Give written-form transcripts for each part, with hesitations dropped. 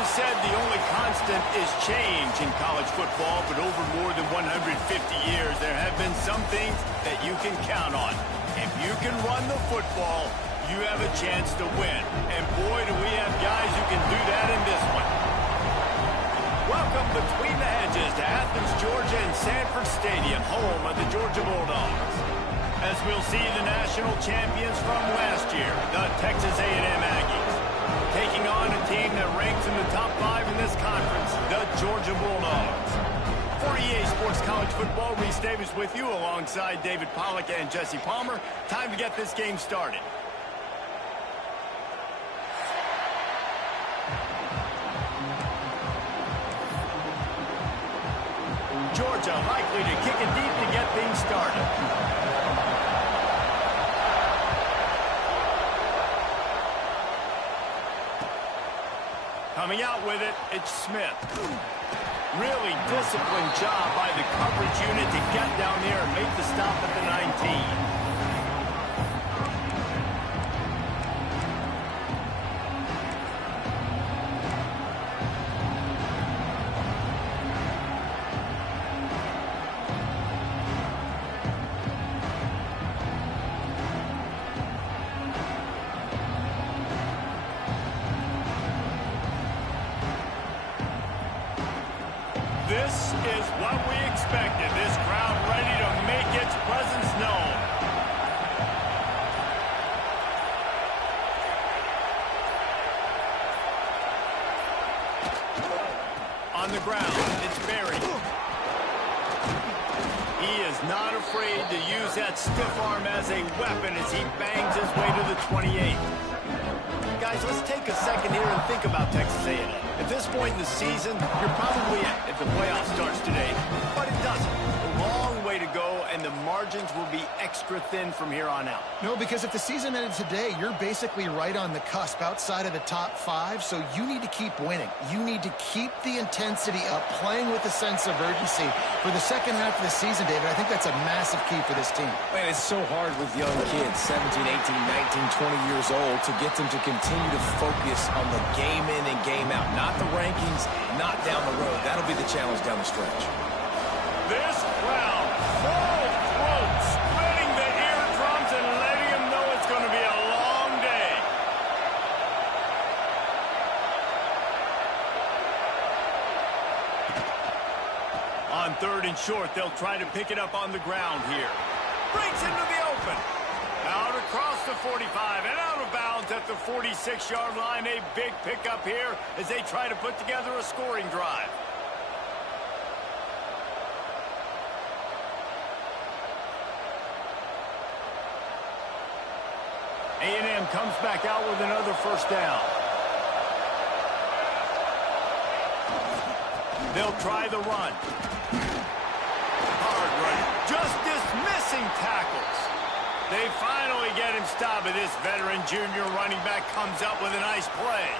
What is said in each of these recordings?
is said the only constant is change in college football, but over more than 150 years, there have been some things that you can count on. If you can run the football, you have a chance to win. And boy, do we have guys who can do that in this one. Welcome between the hedges to Athens, Georgia and Sanford Stadium, home of the Georgia Bulldogs. As we'll see the national champions from last year, the Texas A&M Aggies, taking on a team that ranks in the top 5 in this conference, the Georgia Bulldogs. For EA Sports College Football, Reese Davis with you alongside David Pollack and Jesse Palmer. Time to get this game started. Georgia likely to kick it deep to get things started. Coming out with it, it's Smith. Really disciplined job by the coverage unit to get down there and make the stop at the 19. This is what we expected. This crowd ready to make its presence known. On the ground, it's Barry. He is not afraid to use that stiff arm as a weapon as he bangs his way to the 28. Guys, let's take a second here and think about Texas A&M. At this point in the season, you're probably in if the playoff starts today, but it doesn't. A long way to go, and the margins will be extra thin from here on out. No, because if the season ended today, you're basically right on the cusp outside of the top 5, so you need to keep winning. You need to keep the intensity up, playing with a sense of urgency. For the second half of the season, David, I think that's a massive key for this team. Man, it's so hard with young kids, 17, 18, 19, 20 years old, to get them to continue to focus on the game in and game out. Not the rankings, not down the road. That'll be the challenge down the stretch. This crowd, full throat, spreading the eardrums and letting them know it's going to be a long day. On 3rd and short, they'll try to pick it up on the ground here. Breaks into the open. Out across the 45 and out of bounds at the 46-yard line. A big pickup here as they try to put together a scoring drive. A&M comes back out with another first down. They'll try the run. Hard running. Just dismissing tackles. They finally get him stopped, but this veteran junior running back comes up with a nice play.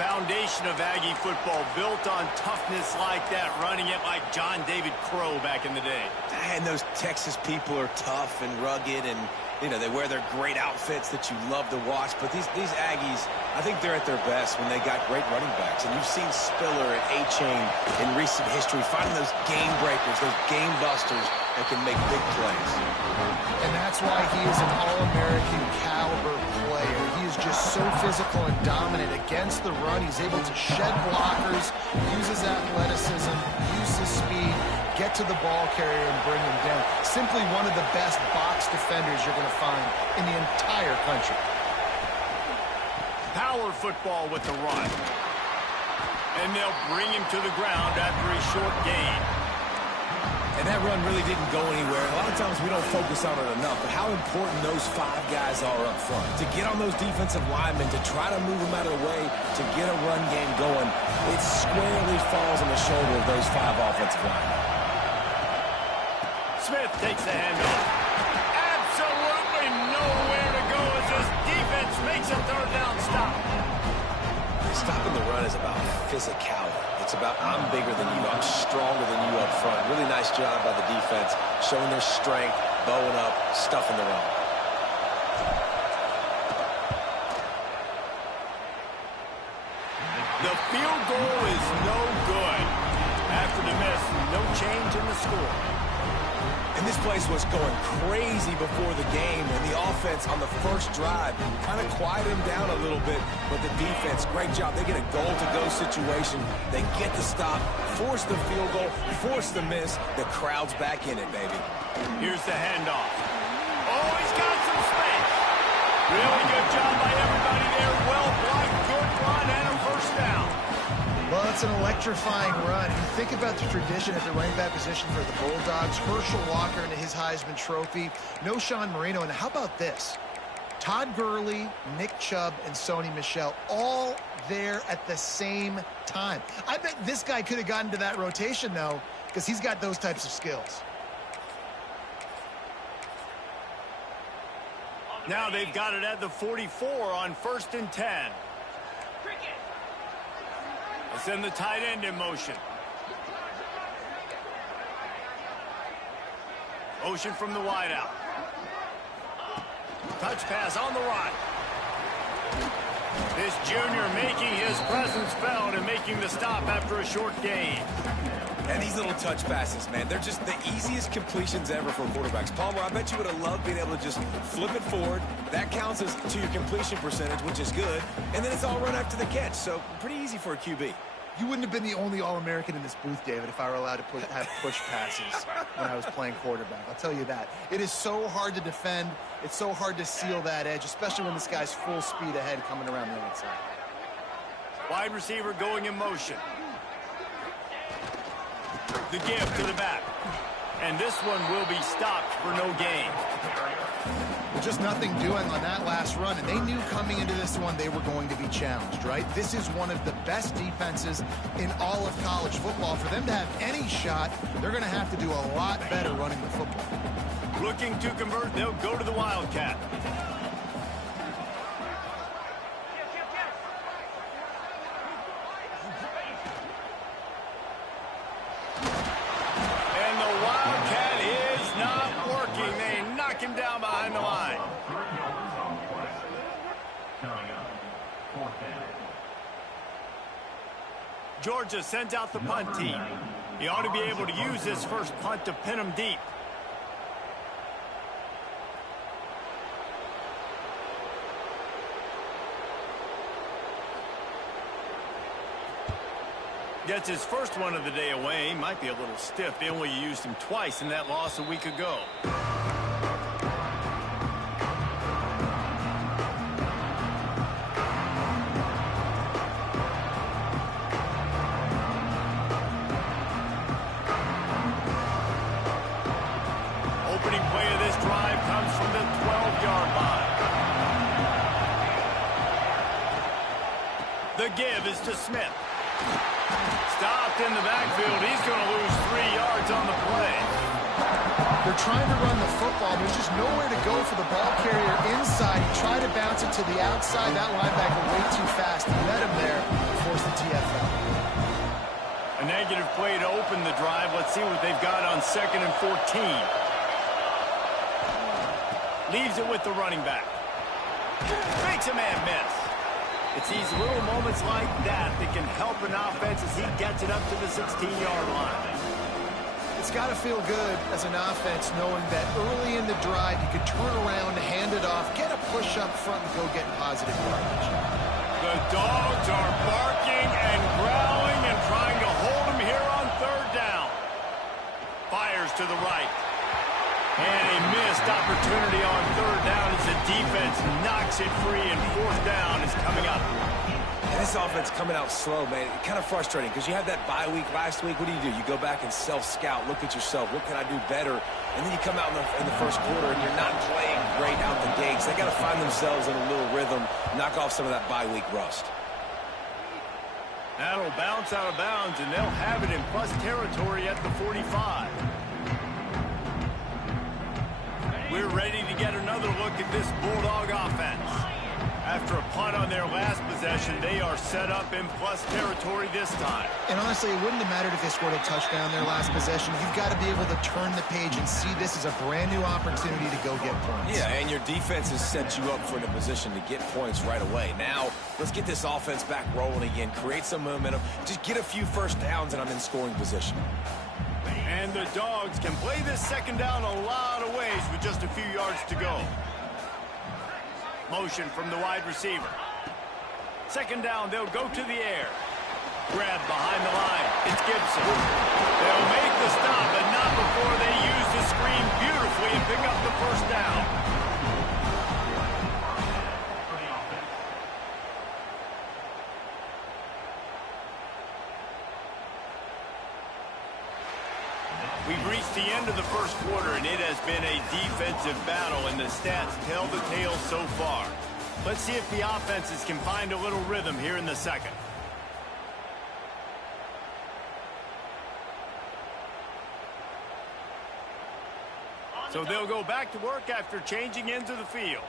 Foundation of Aggie football built on toughness like that, running it like John David Crow back in the day. And those Texas people are tough and rugged, and you know, they wear their great outfits that you love to watch. But these Aggies, I think they're at their best when they got great running backs. And you've seen Spiller and A-Chain in recent history finding those game breakers, those game busters that can make big plays. And that's why he is an All-American caliber player. He is just so physical and dominant against the run. He's able to shed blockers, use his athleticism, use his speed, get to the ball carrier and bring him down. Simply one of the best box defenders you're going to find in the entire country. Power football with the run. And they'll bring him to the ground after a short gain. And that run really didn't go anywhere. A lot of times we don't focus on it enough, but how important those 5 guys are up front. To get on those defensive linemen, to try to move them out of the way, to get a run game going, it squarely falls on the shoulder of those 5 offensive linemen. Smith takes the handoff. Absolutely nowhere to go as this defense makes a 3rd down stop. Stopping the run is about physicality. It's about I'm bigger than you, I'm stronger than you up front. Really nice job by the defense, showing their strength, bowing up, stuffing the run. The field goal is no good. After the miss, no change in the score. And this place was going crazy before the game, and the offense on the first drive kind of quieted them down a little bit, but the defense, great job. They get a goal-to-go situation. They get the stop, force the field goal, force the miss. The crowd's back in it, baby. Here's the handoff. Oh, he's got some space. Really good job by everybody there. Well blocked, good run, and a first down. Well, it's an electrifying run. If you think about the tradition at the running back position for the Bulldogs, Herschel Walker into his Heisman Trophy, no Sean Marino, and how about this? Todd Gurley, Nick Chubb, and Sony Michel all there at the same time. I bet this guy could have gotten to that rotation, though, because he's got those types of skills. Now they've got it at the 44 on 1st and 10. Send the tight end in motion. Motion from the wideout. Touch pass on the right. This junior making his presence felt and making the stop after a short gain. And these little touch passes, man, they're just the easiest completions ever for quarterbacks. Palmer, I bet you would have loved being able to just flip it forward. That counts as to your completion percentage, which is good. And then it's all run after the catch, so pretty easy for a QB. You wouldn't have been the only All-American in this booth, David, if I were allowed to have push passes when I was playing quarterback. I'll tell you that. It is so hard to defend. It's so hard to seal that edge, especially when this guy's full speed ahead coming around the outside. Wide receiver going in motion. The give to the back. And this one will be stopped for no gain. Just nothing doing on that last run, and they knew coming into this one they were going to be challenged, right? This is one of the best defenses in all of college football. For them to have any shot, they're going to have to do a lot better running the football. Looking to convert, they'll go to the Wildcat. And the Wildcat is not working. They knock him down behind the line. Georgia sends out the punt team. He ought to be able to use this first punt to pin him deep. Gets his first one of the day away. He might be a little stiff. They only used him twice in that loss a week ago. Opening play of this drive comes from the 12-yard line. The give is to Smith. Stopped in the backfield. He's going to lose 3 yards on the play. They're trying to run the football. There's just nowhere to go for the ball carrier inside. He tried to bounce it to the outside. That linebacker way too fast. He met him there and forced the TFL. A negative play to open the drive. Let's see what they've got on 2nd and 14. Leaves it with the running back. Makes a man miss. It's these little moments like that that can help an offense as he gets it up to the 16-yard line. It's got to feel good as an offense knowing that early in the drive you could turn around, hand it off, get a push up front, and go get positive yardage. The dogs are barking and growling and trying to hold him here on 3rd down. Fires to the right. And a missed opportunity on 3rd down as the defense knocks it free, and 4th down is coming up. And this offense coming out slow, man. Kind of frustrating because you had that bye week last week. What do? You go back and self-scout, look at yourself. What can I do better? And then you come out in the first quarter and you're not playing great out the gates. They got to find themselves in a little rhythm, knock off some of that bye week rust. That'll bounce out of bounds, and they'll have it in plus territory at the 45. We're ready to get another look at this Bulldog offense. After a punt on their last possession, they are set up in plus territory this time. And honestly, it wouldn't have mattered if they scored a touchdown their last possession. You've got to be able to turn the page and see this as a brand new opportunity to go get points. Yeah, and your defense has set you up for the position to get points right away. Now, let's get this offense back rolling again, create some momentum, just get a few first downs, and I'm in scoring position. And the Dogs can play this second down a lot of ways with just a few yards to go. Motion from the wide receiver. Second down, they'll go to the air. Grab behind the line. It's Gibson. They'll make the stop, but not before they use the screen beautifully and pick up the first down. We've reached the end of the first quarter, and it has been a defensive battle, and the stats tell the tale so far. Let's see if the offenses can find a little rhythm here in the second. So they'll go back to work after changing into the field.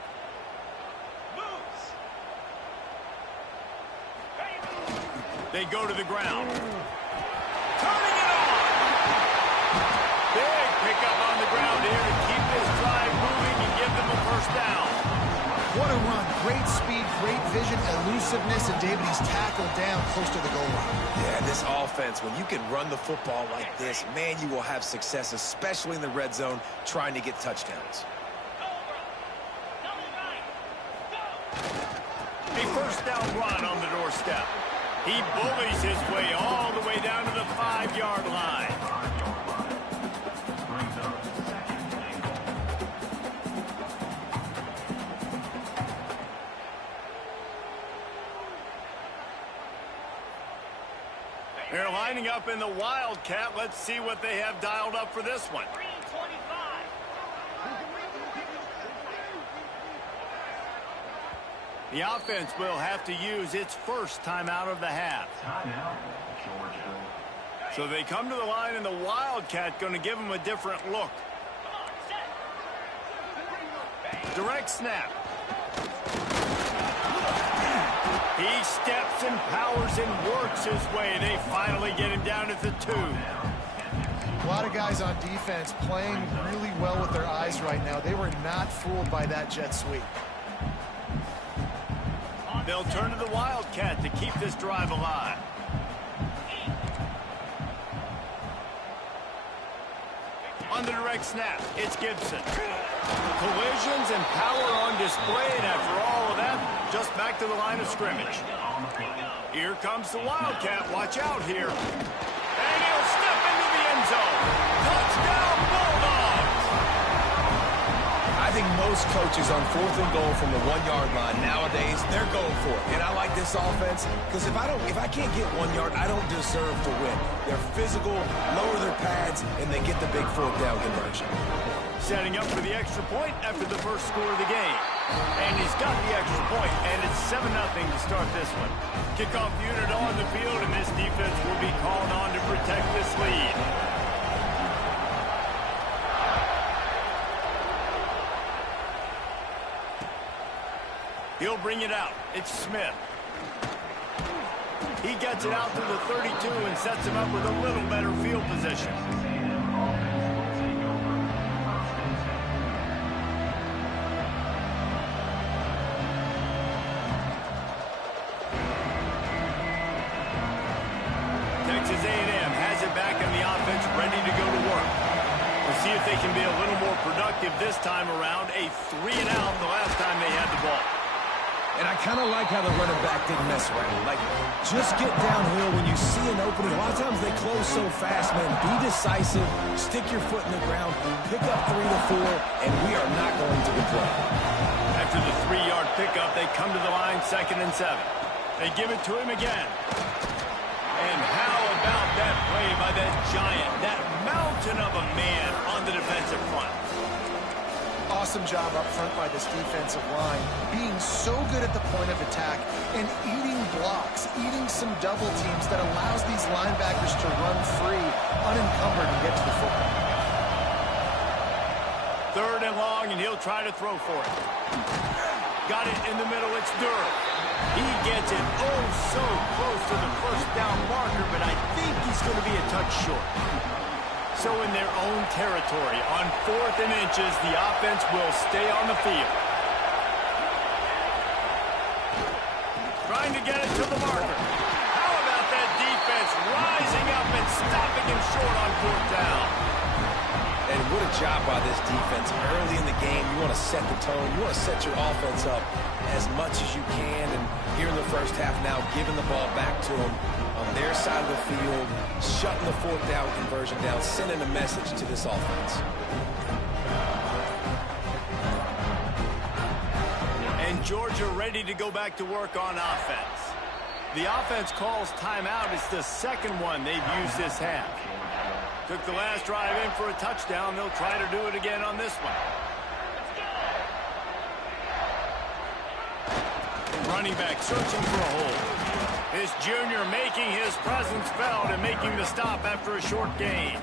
They go to the ground. Turning it on! Big pickup on the ground here to keep this drive moving and give them a first down. What a run. Great speed, great vision, elusiveness, and David, he's tackled down close to the goal line. Yeah, this offense, when you can run the football like this, man, you will have success, especially in the red zone, trying to get touchdowns. A first down run on the doorstep. He bullies his way all the way down to the 5-yard line. They're lining up in the Wildcat. Let's see what they have dialed up for this one. The offense will have to use its first timeout of the half. Timeout, Georgia. So they come to the line, and the Wildcat going to give them a different look. Direct snap. He steps and powers and works his way. They finally get him down at the 2. A lot of guys on defense playing really well with their eyes right now. They were not fooled by that jet sweep. They'll turn to the Wildcat to keep this drive alive. On the direct snap, it's Gibson. Collisions and power on display, and after all of that, just back to the line of scrimmage. Here comes the Wildcat. Watch out here. And he'll step into the end zone. Touchdown, Bulldogs! I think most coaches on 4th and goal from the 1-yard line nowadays, they're going for it. And I like this offense because if I can't get 1 yard, I don't deserve to win. They're physical, lower their pads, and they get the big 4th down conversion. Setting up for the extra point after the first score of the game. And he's got the extra point, and it's 7-0 to start this one. Kickoff unit on the field, and this defense will be called on to protect this lead. He'll bring it out. It's Smith. He gets it out to the 32 and sets him up with a little better field position. Texas A&M has it back on the offense, ready to go to work. We'll see if they can be a little more productive this time around. A 3-and-out the last time they had the ball. And I kind of like how the running back didn't mess around. Like, just get downhill when you see an opening. A lot of times they close so fast, man. Be decisive, stick your foot in the ground, pick up 3 to 4, and we are not going to complain. After the 3-yard pickup, they come to the line 2nd and 7. They give it to him again. And how about that play by that giant, that mountain of a man on the defensive front? Awesome job up front by this defensive line, being so good at the point of attack and eating blocks, eating some double teams that allows these linebackers to run free, unencumbered, and get to the football. 3rd and long, and he'll try to throw for it. Got it in the middle. It's Durham. He gets it oh so close to the first down marker, but I think he's going to be a touch short. So in their own territory, on 4th and inches, the offense will stay on the field. Trying to get it to the marker. How about that defense rising up and stopping him short on 4th down? And what a job by this defense. Early in the game, you want to set the tone. You want to set your offense up as much as you can. And here in the first half now, giving the ball back to them on their side of the field, shutting the 4th down conversion down, sending a message to this offense. And Georgia ready to go back to work on offense. The offense calls timeout. It's the second one they've used this half. Took the last drive in for a touchdown. They'll try to do it again on this one. Running back searching for a hole. This junior making his presence felt and making the stop after a short gain.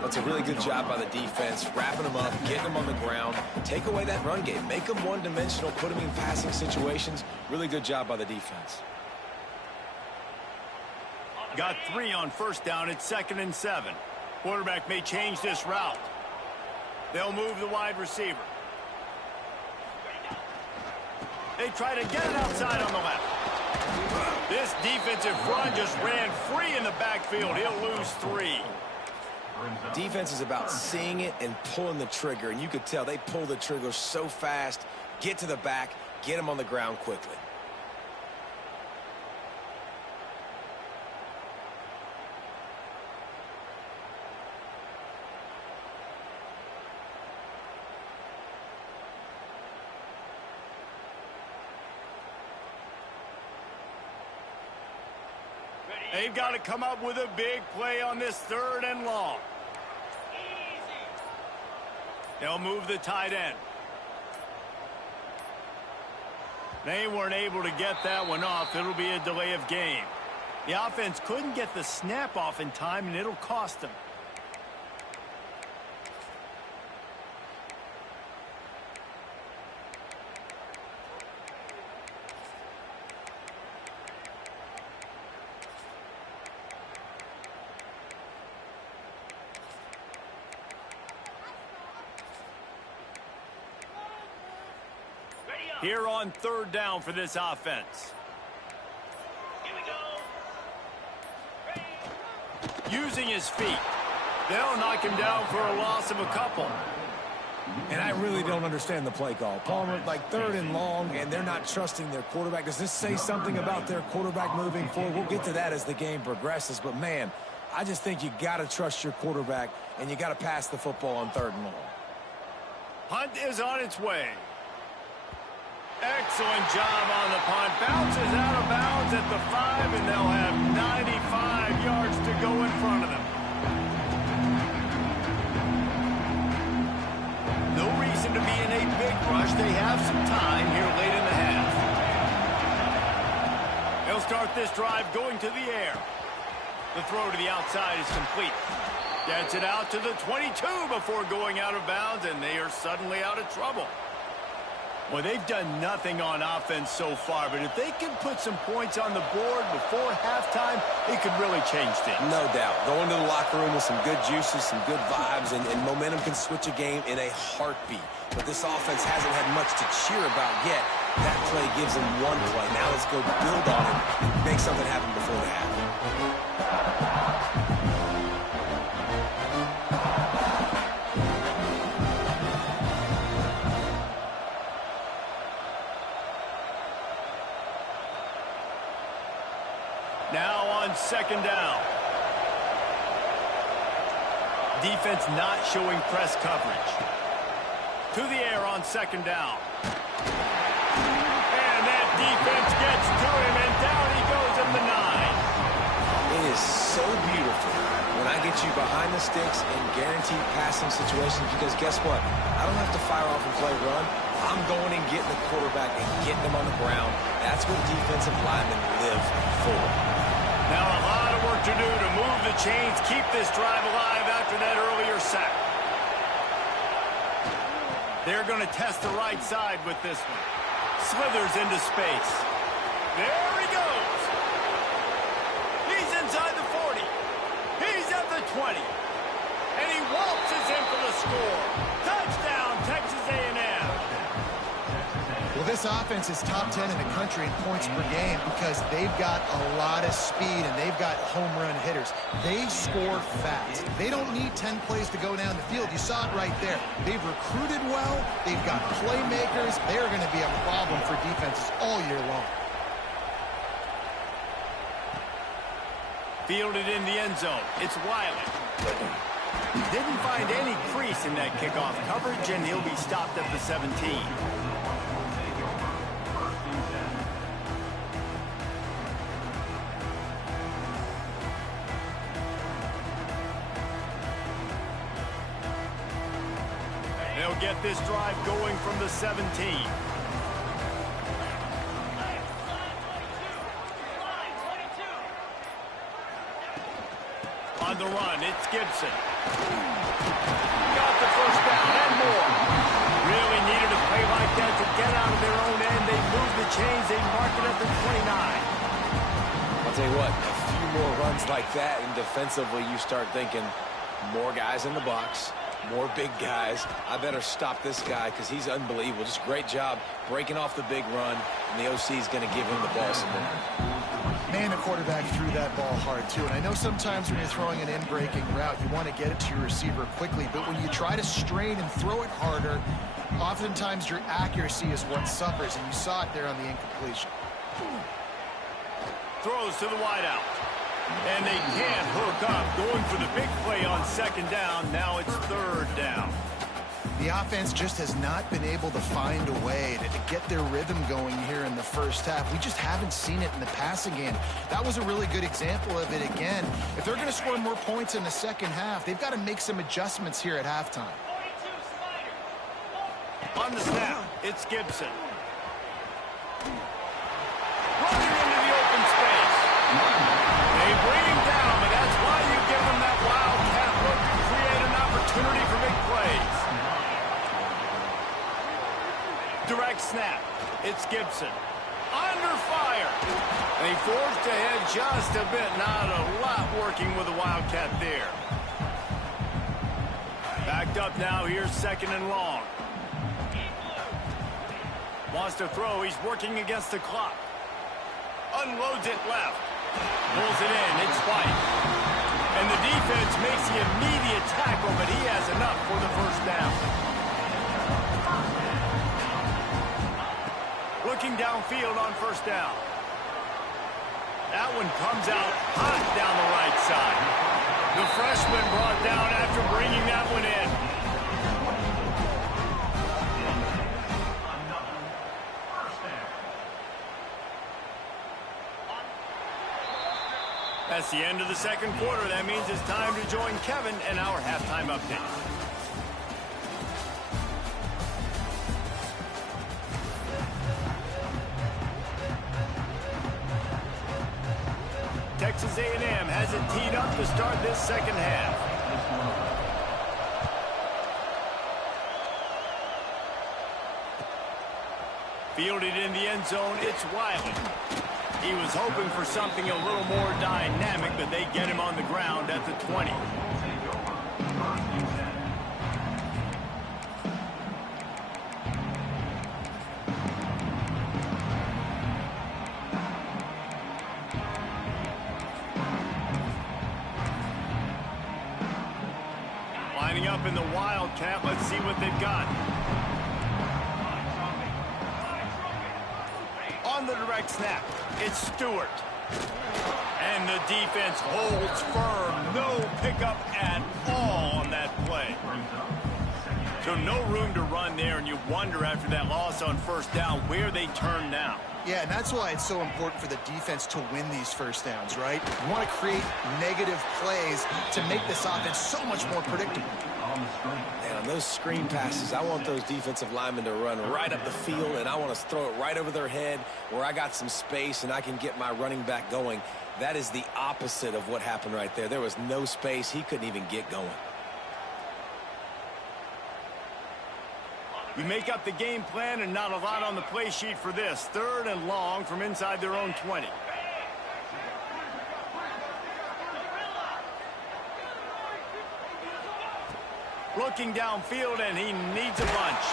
That's a really good job by the defense, wrapping them up, getting them on the ground, take away that run game, make them one-dimensional, put them in passing situations. Really good job by the defense. Got 3 on first down. It's 2nd and 7. Quarterback may change this route. They'll move the wide receiver. They try to get it outside on the left. This defensive front just ran free in the backfield. He'll lose 3. Defense is about seeing it and pulling the trigger, and you could tell they pull the trigger so fast, get to the back, get him on the ground quickly. They've got to come up with a big play on this 3rd and long. They'll move the tight end. They weren't able to get that one off. It'll be a delay of game. The offense couldn't get the snap off in time, and it'll cost them. Here on 3rd down for this offense. Here we go. Using his feet. They'll knock him down for a loss of a couple. And I really don't understand the play call. Palmer, like 3rd and long, and they're not trusting their quarterback. Does this say something about their quarterback moving forward? We'll get to that as the game progresses. But, man, I just think you got to trust your quarterback, and you got to pass the football on 3rd and long. Punt is on its way. Excellent job on the punt. Bounces out of bounds at the 5, and they'll have 95 yards to go in front of them. No reason to be in a big rush. They have some time here late in the half. They'll start this drive going to the air. The throw to the outside is complete. Gets it out to the 22 before going out of bounds, and they are suddenly out of trouble. Well, they've done nothing on offense so far, but if they can put some points on the board before halftime, it could really change things. No doubt. Going to the locker room with some good juices, some good vibes, and momentum can switch a game in a heartbeat. But this offense hasn't had much to cheer about yet. That play gives them one play. Now let's go build on it and make something happen before the half. Now on 2nd down. Defense not showing press coverage. To the air on 2nd down. And that defense gets to him, and down he goes at the 9. It is so beautiful when I get you behind the sticks in guaranteed passing situations, because guess what? I don't have to fire off and play run. I'm going and getting the quarterback and getting him on the ground. That's what defensive linemen live for. Now a lot of work to do to move the chains, keep this drive alive after that earlier sack. They're going to test the right side with this one. slithers into space. There he goes. He's inside the 40. He's at the 20. And he waltzes in for the score. Touchdown, Texas A&M. Well, this offense is top 10 in the country in points per game because they've got a lot of speed and they've got home run hitters. They score fast. They don't need 10 plays to go down the field. You saw it right there. They've recruited well. They've got playmakers. They're going to be a problem for defenses all year long. Fielded in the end zone. It's Wiley. Didn't find any crease in that kickoff coverage, and he'll be stopped at the 17. They'll get this drive going from the 17. On the run, it's Gibson. Got the first down and more. Really needed a play like that to get out of their own end. They moved the chains. They marked it at the 29. I'll tell you what, a few more runs like that, and defensively you start thinking more guys in the box, more big guys. I better stop this guy because he's unbelievable. Just great job breaking off the big run, and the OC is going to give him the ball some more. Man, the quarterback threw that ball hard, too. And I know sometimes when you're throwing an in-breaking route, you want to get it to your receiver quickly. But when you try to strain and throw it harder, oftentimes your accuracy is what suffers. And you saw it there on the incompletion. Throws to the wideout. And they can't hook up. Going for the big play on second down. Now it's third down. The offense just has not been able to find a way to get their rhythm going here in the first half. We just haven't seen it in the passing game. That was a really good example of it again. If they're going to score more points in the second half, they've got to make some adjustments here at halftime. On the snap, it's Gibson. Running into the open space. They bring him down, but that's why you give them that wildcat look to create an opportunity for big plays. Direct snap. It's Gibson. Under fire. They forced ahead just a bit. Not a lot working with the Wildcat there. Backed up now. Here's second and long. Wants to throw. He's working against the clock. Unloads it left. Pulls it in. It's White. And the defense makes the immediate tackle, but he has enough for the first down. Looking downfield on first down. That one comes out hot down the right side. The freshman brought down after bringing that one in. That's the end of the second quarter. That means it's time to join Kevin and our halftime update. Texas A&M has it teed up to start this second half. Fielded in the end zone, it's Wiley. He was hoping for something a little more dynamic, but they get him on the ground at the 20. Lining up in the Wildcat. Let's see what they've got. On the direct snap, it's Stewart. And the defense holds firm. No pickup at all on that play. So no room to run there, and you wonder after that loss on first down where they turn now. Yeah, and that's why it's so important for the defense to win these first downs, right? You want to create negative plays to make this offense so much more predictable. And on those screen passes, I want those defensive linemen to run right up the field, and I want to throw it right over their head where I got some space and I can get my running back going. That is the opposite of what happened right there. There was no space. He couldn't even get going. You make up the game plan and not a lot on the play sheet for this. 3rd and long from inside their own 20. Looking downfield, and he needs a bunch.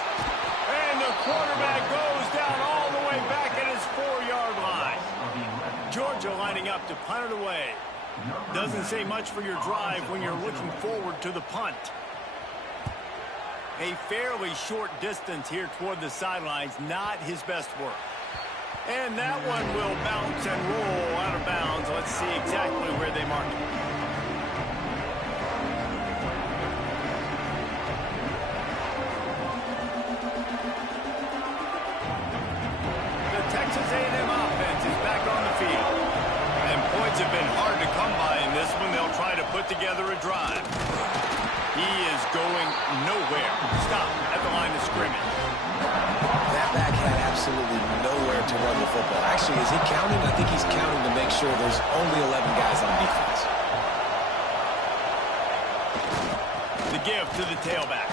And the quarterback goes down all the way back at his 4-yard line. Georgia lining up to punt it away. Doesn't say much for your drive when you're looking forward to the punt. A fairly short distance here toward the sidelines, not his best work. And that one will bounce and roll out of bounds. Let's see exactly where they mark it. The Texas A&M offense is back on the field. And points have been hard to come by in this one. They'll try to put together a drive. He is going nowhere. Stop at the line of scrimmage. That back had absolutely nowhere to run the football. Actually, is he counting? I think he's counting to make sure there's only 11 guys on defense. The give to the tailback.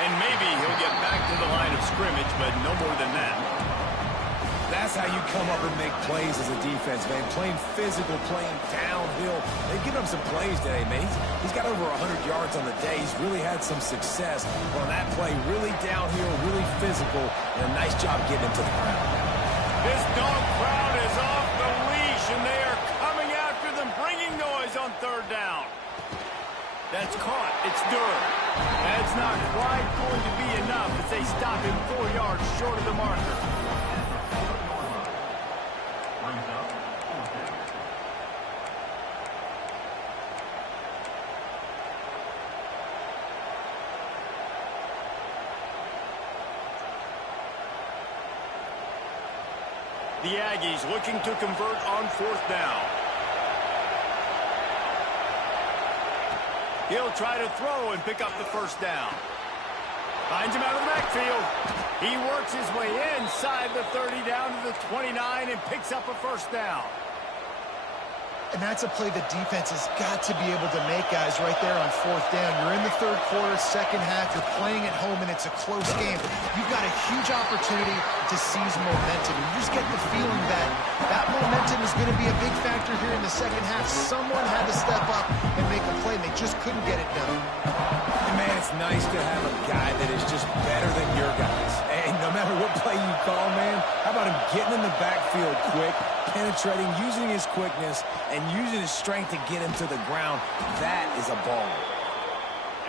And maybe he'll get back to the line of scrimmage, but no more than that. That's how you come up and make plays as a defense, man. Playing physical, playing downhill. They've given him some plays today, man. He's got over 100 yards on the day. He's really had some success on that play. Really downhill, really physical, and a nice job getting him to the ground. This dog crowd is off the leash, and they are coming after them, bringing noise on 3rd down. That's caught. It's Durham. That's not quite going to be enough as they stop him 4 yards short of the marker. The Aggies looking to convert on 4th down. He'll try to throw and pick up the 1st down. Finds him out of the backfield. He works his way inside the 30 down to the 29 and picks up a 1st down. And that's a play the defense has got to be able to make, guys, right there on 4th down. You're in the 3rd quarter, 2nd half. You're playing at home, and it's a close game. You've got a huge opportunity to seize momentum. You just get the feeling that that momentum is going to be a big factor here in the 2nd half. Someone had to step up and make a play, and they just couldn't get it done. And, man, it's nice to have a guy that is just better than your guys. And no matter what play you call, man, how about him getting in the backfield quick, penetrating, using his quickness, and using his strength to get him to the ground. That is a ball.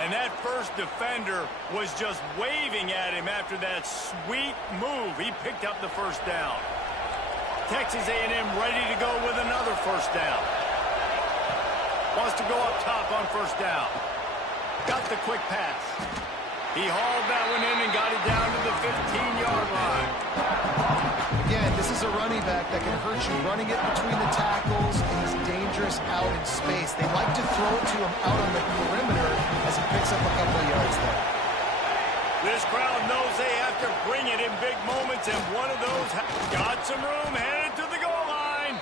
And that first defender was just waving at him after that sweet move. He picked up the 1st down. Texas A&M ready to go with another 1st down. Wants to go up top on 1st down. Got the quick pass. He hauled that one in and got it down to the 15-yard line. Again, this is a running back that can hurt you running it between the tackles, and he's dangerous out in space. They like to throw it to him out on the perimeter as he picks up a couple of yards there. This crowd knows they have to bring it in big moments, and one of those got some room, headed to the goal line.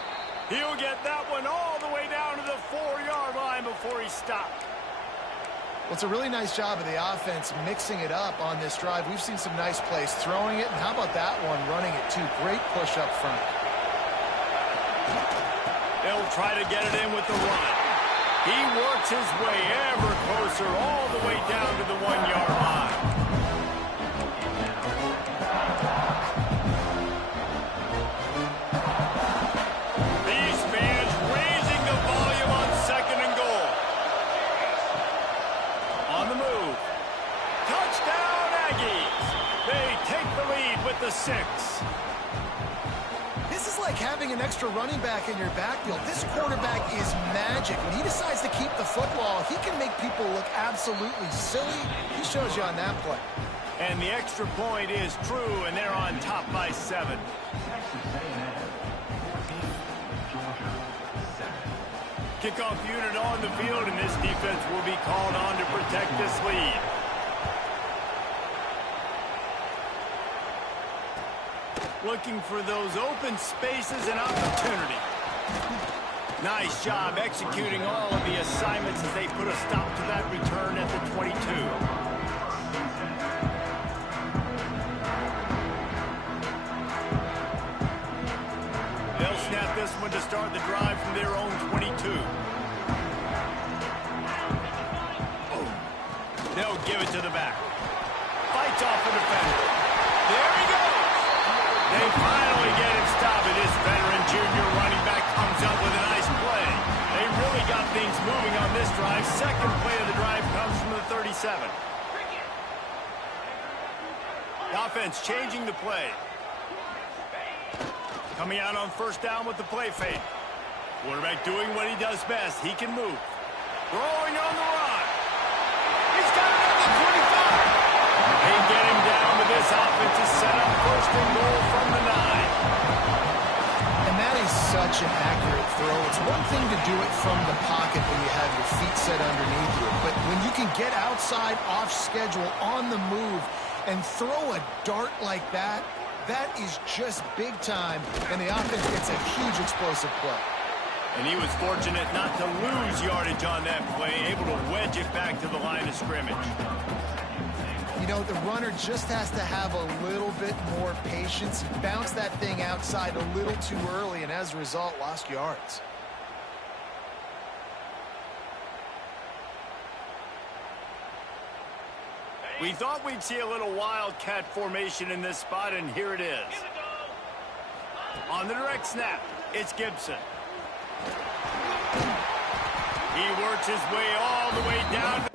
He'll get that one all the way down to the 4-yard line before he stopped. Well, it's a really nice job of the offense mixing it up on this drive. We've seen some nice plays throwing it, and how about that one running it too? Great push up front. They'll try to get it in with the run. He works his way ever closer all the way down to the 1-yard line. These fans raising the volume on 2nd and goal. On the move. Touchdown, Aggies. They take the lead with the 6. This is like having an extra running back in your backfield. This quarterback is magic. When he decides to keep the football, he can make people look absolutely silly. He shows you on that play. And the extra point is true, and they're on top by 7. Kickoff unit on the field, and this defense will be called on to protect this lead. Looking for those open spaces and opportunity. Nice job executing all of the assignments as they put a stop to that return at the 22. this one to start the drive from their own 22. Oh. They'll give it to the back. Fights off the defender. There he goes. They finally get him stopped, and this veteran junior running back comes up with a nice play. They really got things moving on this drive. Second play of the drive comes from the 37. The offense changing the play. Coming out on first down with the play fake. Quarterback doing what he does best. He can move. Throwing on the run. He's got it on the 25. They get him down with this offense to set up first and goal from the 9. And that is such an accurate throw. It's one thing to do it from the pocket when you have your feet set underneath you, but when you can get outside, off schedule, on the move, and throw a dart like that, that is just big time, and the offense gets a huge explosive play. And he was fortunate not to lose yardage on that play, able to wedge it back to the line of scrimmage. You know, the runner just has to have a little bit more patience. He bounced that thing outside a little too early, and as a result, lost yards. We thought we'd see a little wildcat formation in this spot, and here it is. On the direct snap, it's Gibson. He works his way all the way down.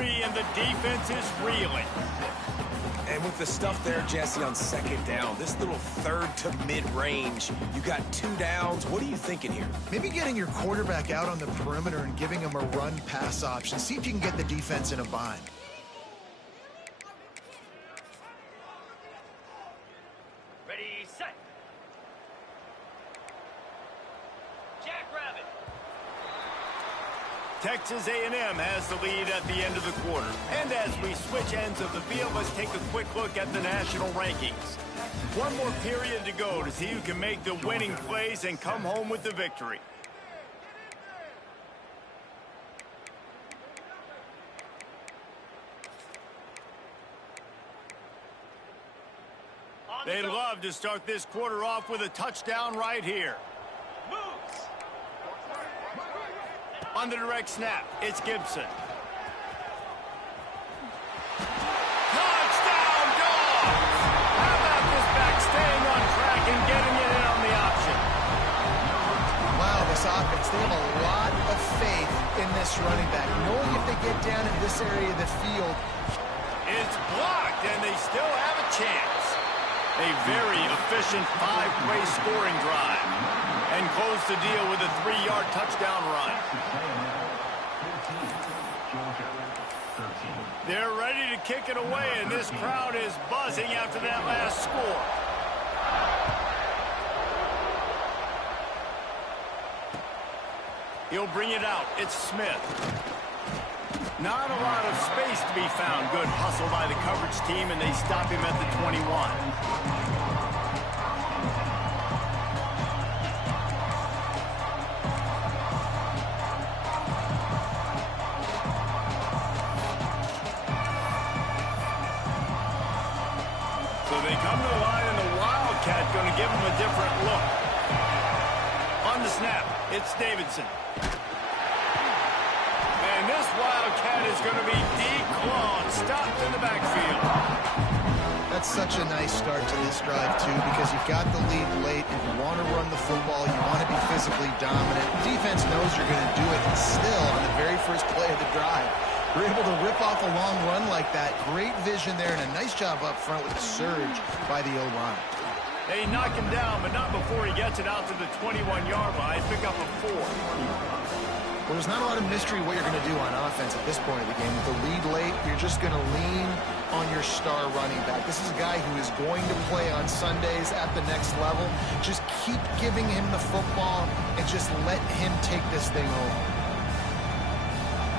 And the defense is reeling. And with the stuff there, Jesse, on second down, this little third to mid-range, you got 2 downs. What are you thinking here? Maybe getting your quarterback out on the perimeter and giving him a run-pass option. See if you can get the defense in a bind. Ready, set. Jackrabbit. Texas A&M has the lead at the end of the quarter. And as we switch ends of the field, let's take a quick look at the national rankings. One more period to go to see who can make the winning plays and come home with the victory. They'd love to start this quarter off with a touchdown right here. On the direct snap, it's Gibson. Touchdown, Dogs! How about this back staying on track and getting it in on the option? Wow, this offense defense, they have a lot of faith in this running back, knowing if they get down in this area of the field. It's blocked, and they still have a chance. A very efficient 5-play scoring drive. And close the deal with a 3-yard touchdown run. They're ready to kick it away, and this crowd is buzzing after that last score. He'll bring it out. It's Smith. Not a lot of space to be found. Good hustle by the coverage team, and they stop him at the 21. So they come to the line, and the Wildcat going to give him a different look. On the snap, it's Davidson. And this Wildcat is going to be declawed, stopped in the backfield. That's such a nice start to this drive, too, because you've got the lead late. If you want to run the football, you want to be physically dominant. The defense knows you're going to do it, and still, on the very first play of the drive, you're able to rip off a long run like that. Great vision there, and a nice job up front with the surge by the O-line. They knock him down, but not before he gets it out to the 21-yard line. Pick up a 4. Well, there's not a lot of mystery what you're going to do on offense at this point of the game. With the lead late, you're just going to lean on your star running back. This is a guy who is going to play on Sundays at the next level. Just keep giving him the football and just let him take this thing over.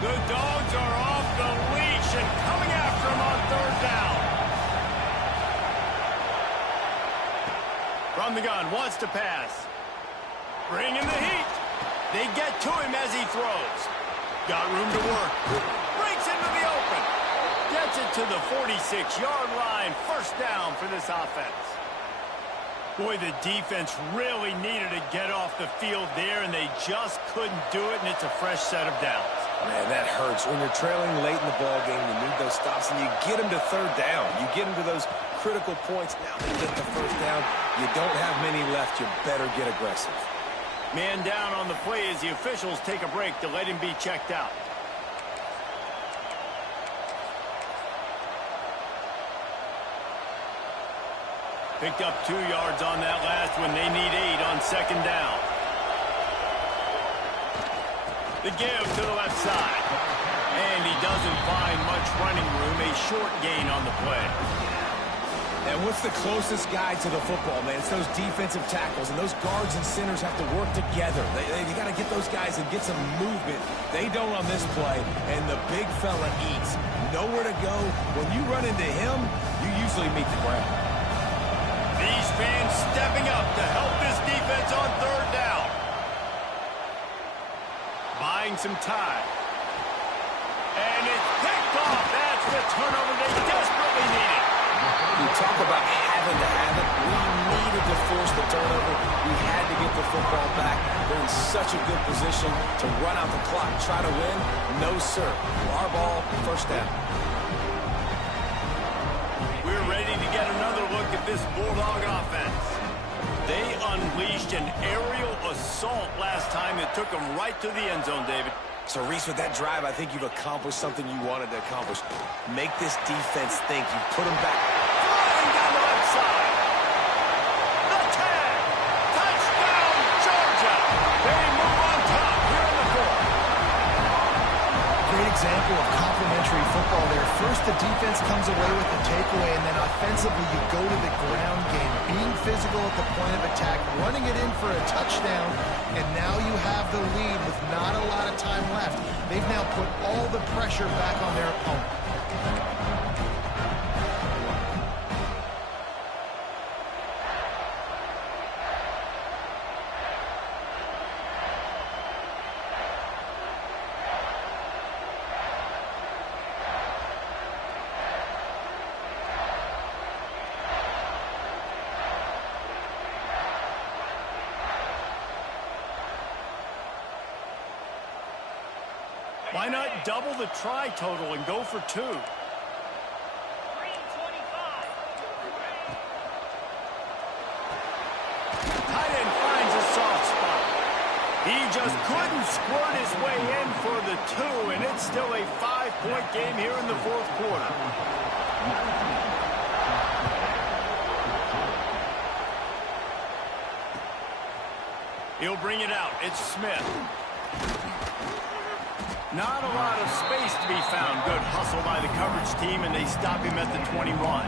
The Dogs are off the leash and coming after him on 3rd down. From the gun, wants to pass. Bringing the heat. They get to him as he throws. Got room to work. Breaks into the open. Gets it to the 46-yard line. 1st down for this offense. Boy, the defense really needed to get off the field there, and they just couldn't do it, and it's a fresh set of downs. Man, that hurts. When you're trailing late in the ball game, you need those stops, and you get them to 3rd down. You get them to those critical points. Now they get the 1st down. You don't have many left. You better get aggressive. Man down on the play as the officials take a break to let him be checked out. Picked up 2 yards on that last one. They need 8 on 2nd down. The give to the left side. And he doesn't find much running room. A short gain on the play. And what's the closest guy to the football, man? It's those defensive tackles, and those guards and centers have to work together. They got to get those guys and get some movement. They don't on this play, and the big fella eats. Nowhere to go. When you run into him, you usually meet the ground. These fans stepping up to help this defense on 3rd down. Buying some time. And it's picked off. That's the turnover they desperately needed. You talk about having to have it. We needed to force the turnover. We had to get the football back. They're in such a good position to run out the clock, try to win. No, sir. Our ball, 1st down. We're ready to get another look at this Bulldog offense. They unleashed an aerial assault last time that took them right to the end zone, David. So, Reese, with that drive, I think you've accomplished something you wanted to accomplish. Make this defense think. You put them back. Flying down the left side. The tag. Touchdown, Georgia. They move on top here in the 4th. Great example of complementary football there. First, the defense comes away with the takeaway, and then offensively, you go to the ground game. Being physical at the point of attack, running it in for a touchdown, and now you have the lead with not a lot of time left. They've now put all the pressure back on their opponent. Why not double the try total and go for 2? Tight end finds a soft spot. He just just couldn't squirt his way in for the 2, and it's still a 5-point game here in the fourth quarter. He'll bring it out. It's Smith. Not a lot of space to be found. Good hustle by the coverage team, and they stop him at the 21.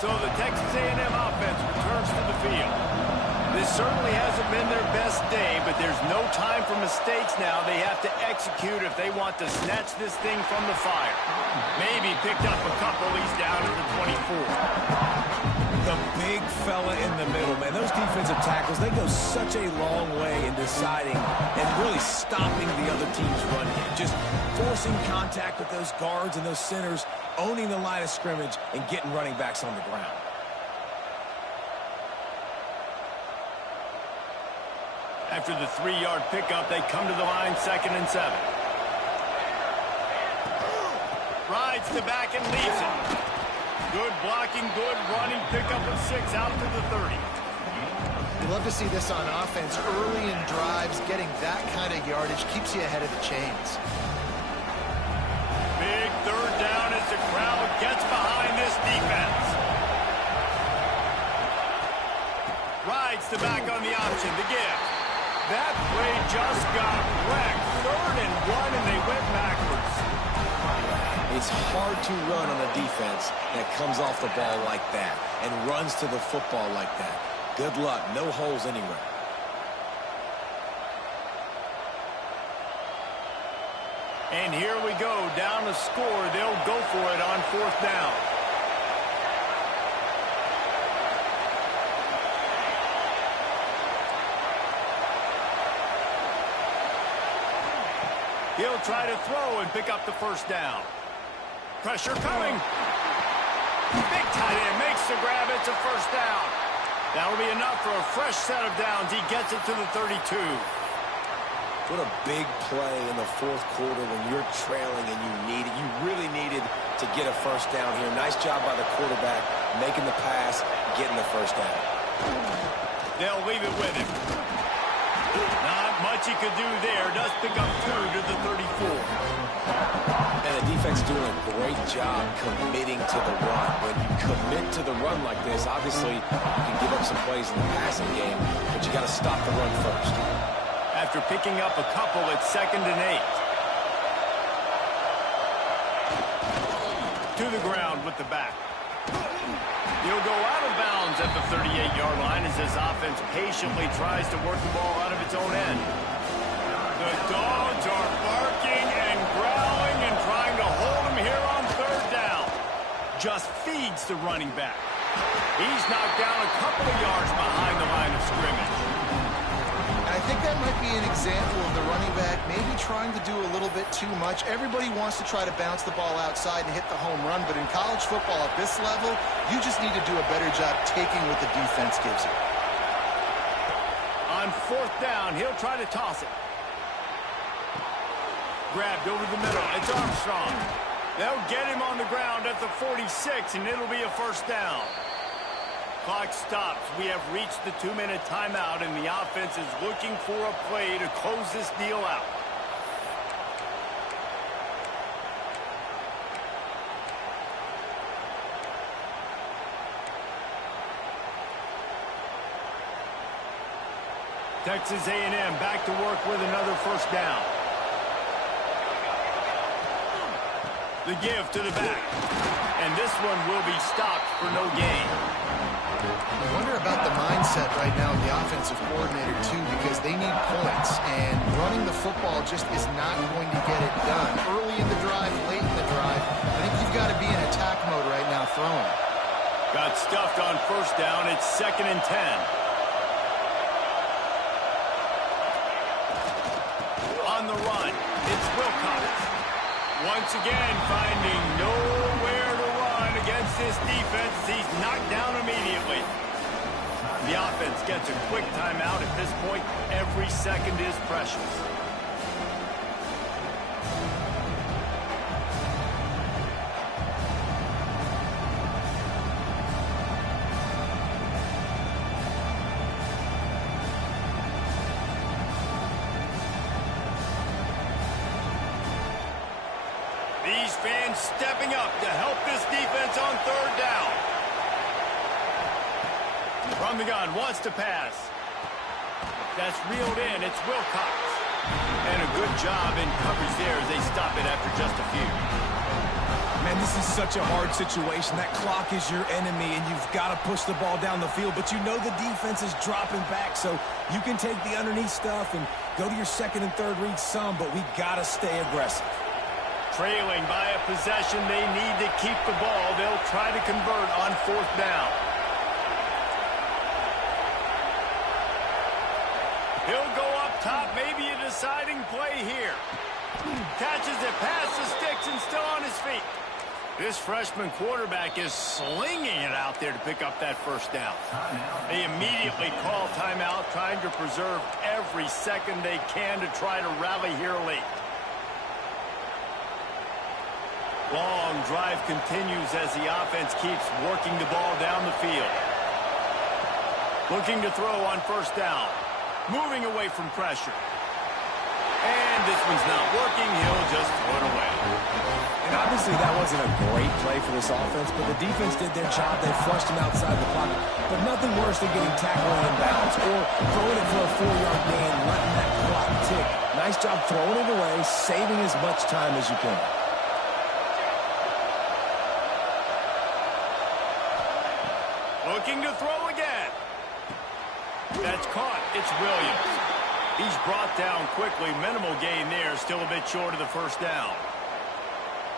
So the Texas A&M offense returns to the field. This certainly hasn't been their best day, but there's no time for mistakes now. They have to execute if they want to snatch this thing from the fire. Maybe picked up a couple. He's down at the 24. The big fella in the middle, man. Those defensive tackles, they go such a long way in deciding and really stopping the other team's run game. Just forcing contact with those guards and those centers, owning the line of scrimmage, and getting running backs on the ground. After the 3-yard pickup, they come to the line 2nd and 7. Rides the back and leaves it. Good blocking, good running, pickup of 6 out to the 30. You love to see this on offense. Early in drives, getting that kind of yardage keeps you ahead of the chains. Big 3rd down as the crowd gets behind this defense. Rides the back on the option, the give. That play just got wrecked. 3rd and 1, and they went backwards. It's hard to run on a defense that comes off the ball like that and runs to the football like that. Good luck. No holes anywhere. And here we go. Down to score. They'll go for it on 4th down. He'll try to throw and pick up the 1st down. Pressure coming. Big tight end makes the grab. It's a 1st down. That'll be enough for a fresh set of downs. He gets it to the 32. What a big play in the 4th quarter when you're trailing and you really needed to get a 1st down here. Nice job by the quarterback making the pass, getting the 1st down. They'll leave it with him. Not much he could do there. Does pick up 2 to the 34. And the defense doing a great job committing to the run. When you commit to the run like this, obviously you can give up some plays in the passing game, but you got to stop the run first. After picking up a couple, it's 2nd and 8. To the ground with the back. He'll go out of bounds at the 38-yard line as this offense patiently tries to work the ball out of its own end. The dogs are barking and growling and trying to hold him here on 3rd down. Just feeds the running back. He's knocked down a couple of yards behind the line of scrimmage. I think that might be an example of the running back maybe trying to do a little bit too much. Everybody wants to try to bounce the ball outside and hit the home run, but in college football at this level, you just need to do a better job taking what the defense gives you. On 4th down, he'll try to toss it. Grabbed over the middle. It's Armstrong. They'll get him on the ground at the 46, and it'll be a 1st down. Clock stops. We have reached the 2-minute timeout, and the offense is looking for a play to close this deal out. Texas A&M back to work with another 1st down. The give to the back. And this one will be stopped for no gain. I wonder about the mindset right now of the offensive coordinator, too, because they need points, and running the football just is not going to get it done. Early in the drive, late in the drive, I think you've got to be in attack mode right now throwing. Got stuffed on 1st down. It's 2nd and 10. On the run, it's Wilcox. Once again, finding nowhere to run against this defense. He's knocked down immediately. The offense gets a quick timeout. At this point, every second is precious. These fans stepping up to help this defense on third down. From the gun, wants to pass. That's reeled in. It's Wilcox. And a good job in coverage there as they stop it after just a few. Man, this is such a hard situation. That clock is your enemy, and you've got to push the ball down the field. But you know the defense is dropping back, so you can take the underneath stuff and go to your second and third read some, but we got to stay aggressive. Trailing by a possession, they need to keep the ball. They'll try to convert on fourth down. He'll go up top, maybe a deciding play here. Catches it past the sticks and still on his feet. This freshman quarterback is slinging it out there to pick up that first down. They immediately call timeout, trying to preserve every second they can to try to rally here late. Long drive continues as the offense keeps working the ball down the field. Looking to throw on first down. Moving away from pressure. And this one's not working. He'll just throw it away. And obviously that wasn't a great play for this offense, but the defense did their job. They flushed him outside the pocket. But nothing worse than getting tackled in bounds or throwing it for a 4-yard gain, letting that clock tick. Nice job throwing it away, saving as much time as you can. Looking to throw again. That's caught. It's Williams. He's brought down quickly. Minimal gain there. Still a bit short of the first down.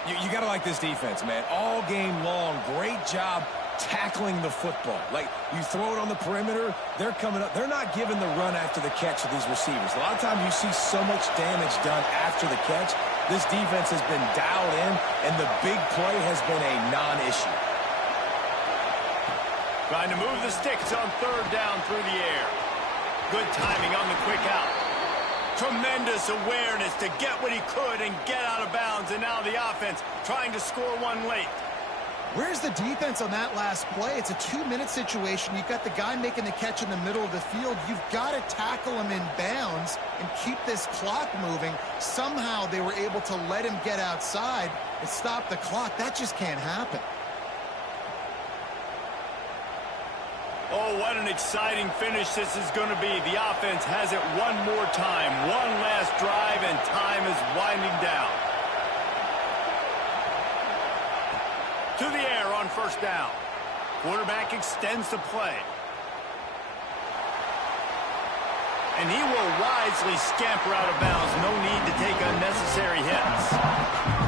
You got to like this defense, man. All game long, great job tackling the football. Like, you throw it on the perimeter, they're coming up. They're not giving the run after the catch of these receivers. A lot of times you see so much damage done after the catch. This defense has been dialed in, and the big play has been a non-issue. Trying to move the sticks on third down through the air. Good timing on the quick out. Tremendous awareness to get what he could and get out of bounds. And now the offense trying to score one late. Where's the defense on that last play? It's a 2-minute situation. You've got the guy making the catch in the middle of the field. You've got to tackle him in bounds and keep this clock moving. Somehow they were able to let him get outside and stop the clock. That just can't happen. Oh, what an exciting finish this is going to be. The offense has it one more time. One last drive, and time is winding down. To the air on first down. Quarterback extends the play. And he will wisely scamper out of bounds. No need to take unnecessary hits.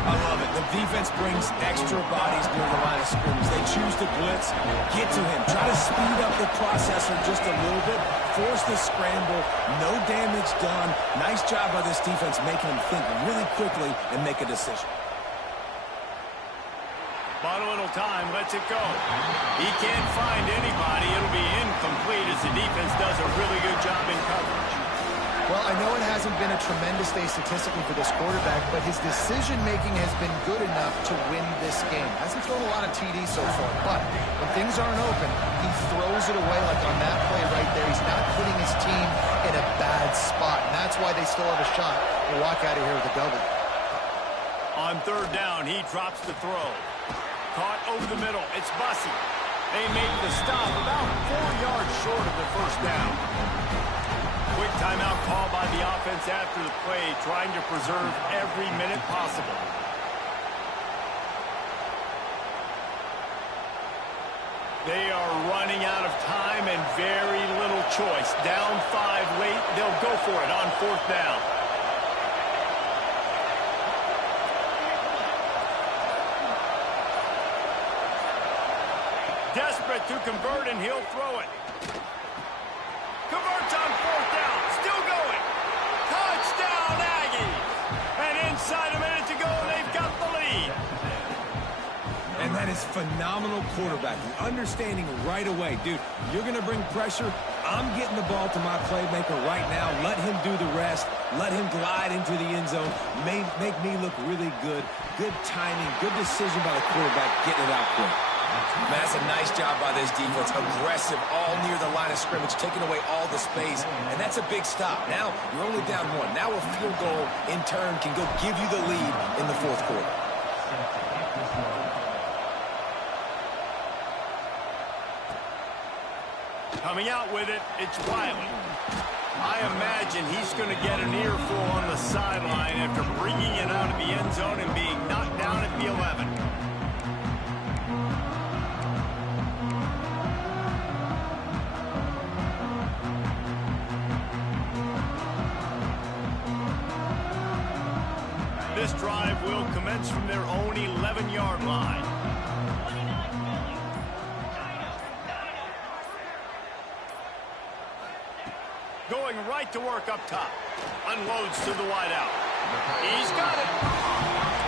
I love it. The defense brings extra bodies near the line of scrimmage. They choose to blitz, get to him, try to speed up the processor just a little bit, force the scramble, no damage done. Nice job by this defense making him think really quickly and make a decision. Bought a little time, lets it go. He can't find anybody. It'll be incomplete as the defense does a really good job in coverage. Well, I know it hasn't been a tremendous day statistically for this quarterback, but his decision-making has been good enough to win this game. Hasn't thrown a lot of TDs so far, but when things aren't open, he throws it away like on that play right there. He's not putting his team in a bad spot, and that's why they still have a shot to walk out of here with a W. On third down, he drops the throw. Caught over the middle. It's Bussey. They make the stop about 4 yards short of the first down. Quick timeout call by the offense after the play, trying to preserve every minute possible. They are running out of time and very little choice. Down 5 late, they'll go for it on fourth down. Desperate to convert, and he'll throw it. Converts on fourth down. Still going. Touchdown, Aggies. And inside a minute to go, they've got the lead. And that is phenomenal quarterbacking. Understanding right away, dude, you're going to bring pressure. I'm getting the ball to my playmaker right now. Let him do the rest. Let him glide into the end zone. Make me look really good. Good timing. Good decision by the quarterback getting it out quick. Man, that's a nice job by this defense. Aggressive, all near the line of scrimmage, taking away all the space. And that's a big stop. Now, you're only down 1. Now a field goal, in turn, can go give you the lead in the fourth quarter. Coming out with it, it's Wiley. I imagine he's going to get an earful on the sideline after bringing it out of the end zone and being knocked down at the 11. This drive will commence from their own 11-yard line. Going right to work up top. Unloads to the wideout. He's got it.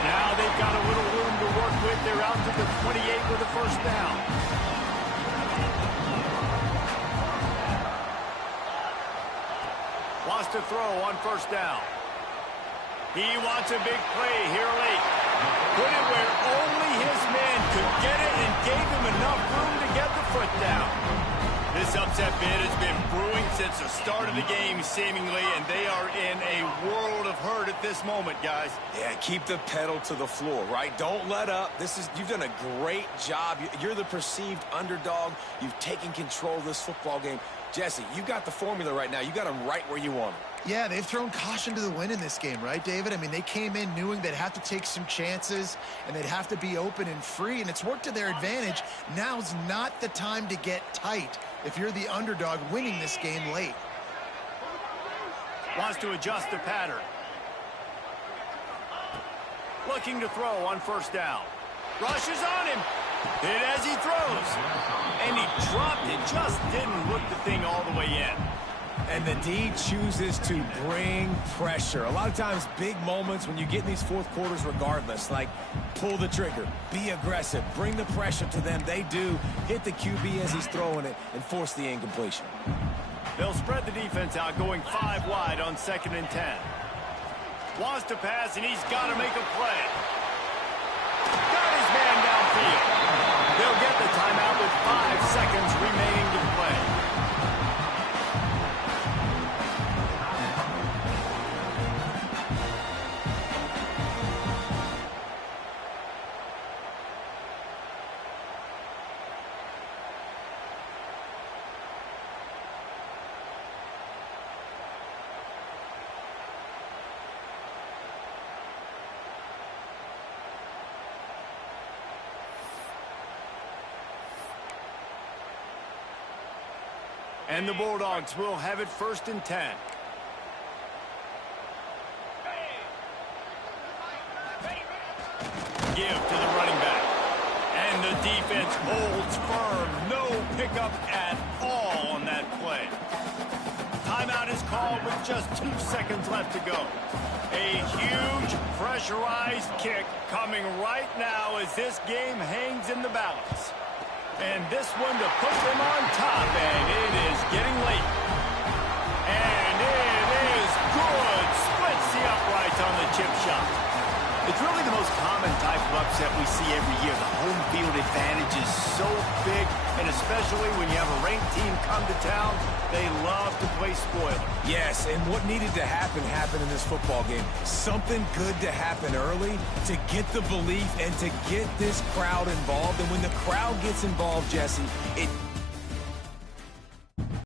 Now they've got a little room to work with. They're out to the 28 with a first down. Wants to throw on first down. He wants a big play here late. Put it where only his man could get it and gave him enough room to get the foot down. This upset bid has been brewing since the start of the game, seemingly, and they are in a world of hurt at this moment, guys. Yeah, keep the pedal to the floor, right? Don't let up. You've done a great job. You're the perceived underdog. You've taken control of this football game. Jesse, you've got the formula right now. You got them right where you want them. Yeah, they've thrown caution to the wind in this game, right, David? I mean, they came in knowing they'd have to take some chances and they'd have to be open and free, and it's worked to their advantage. Now's not the time to get tight if you're the underdog winning this game late. Wants to adjust the pattern. Looking to throw on first down. Rushes on him. Hit as he throws. And he dropped it. Just didn't look the thing all the way in. And the D chooses to bring pressure. A lot of times, big moments when you get in these fourth quarters regardless, like pull the trigger, be aggressive, bring the pressure to them. They do hit the QB as he's throwing it and force the incompletion. They'll spread the defense out, going 5 wide on 2nd and 10. Wants to pass, and he's got to make a play. Got his man downfield. They'll get the timeout with 5 seconds remaining to play. And the Bulldogs will have it 1st and 10. Give to the running back. And the defense holds firm. No pickup at all on that play. Timeout is called with just 2 seconds left to go. A huge pressurized kick coming right now as this game hangs in the balance. And this one to put them on top, and it is getting late. And it is good. Splits the uprights on the chip shot. It's really the most common type of upset we see every year. The home field advantage is so big, and especially when you have a ranked team come to town, they love to play spoiler. Yes, and what needed to happen happened in this football game. Something good to happen early to get the belief and to get this crowd involved. And when the crowd gets involved, Jesse, it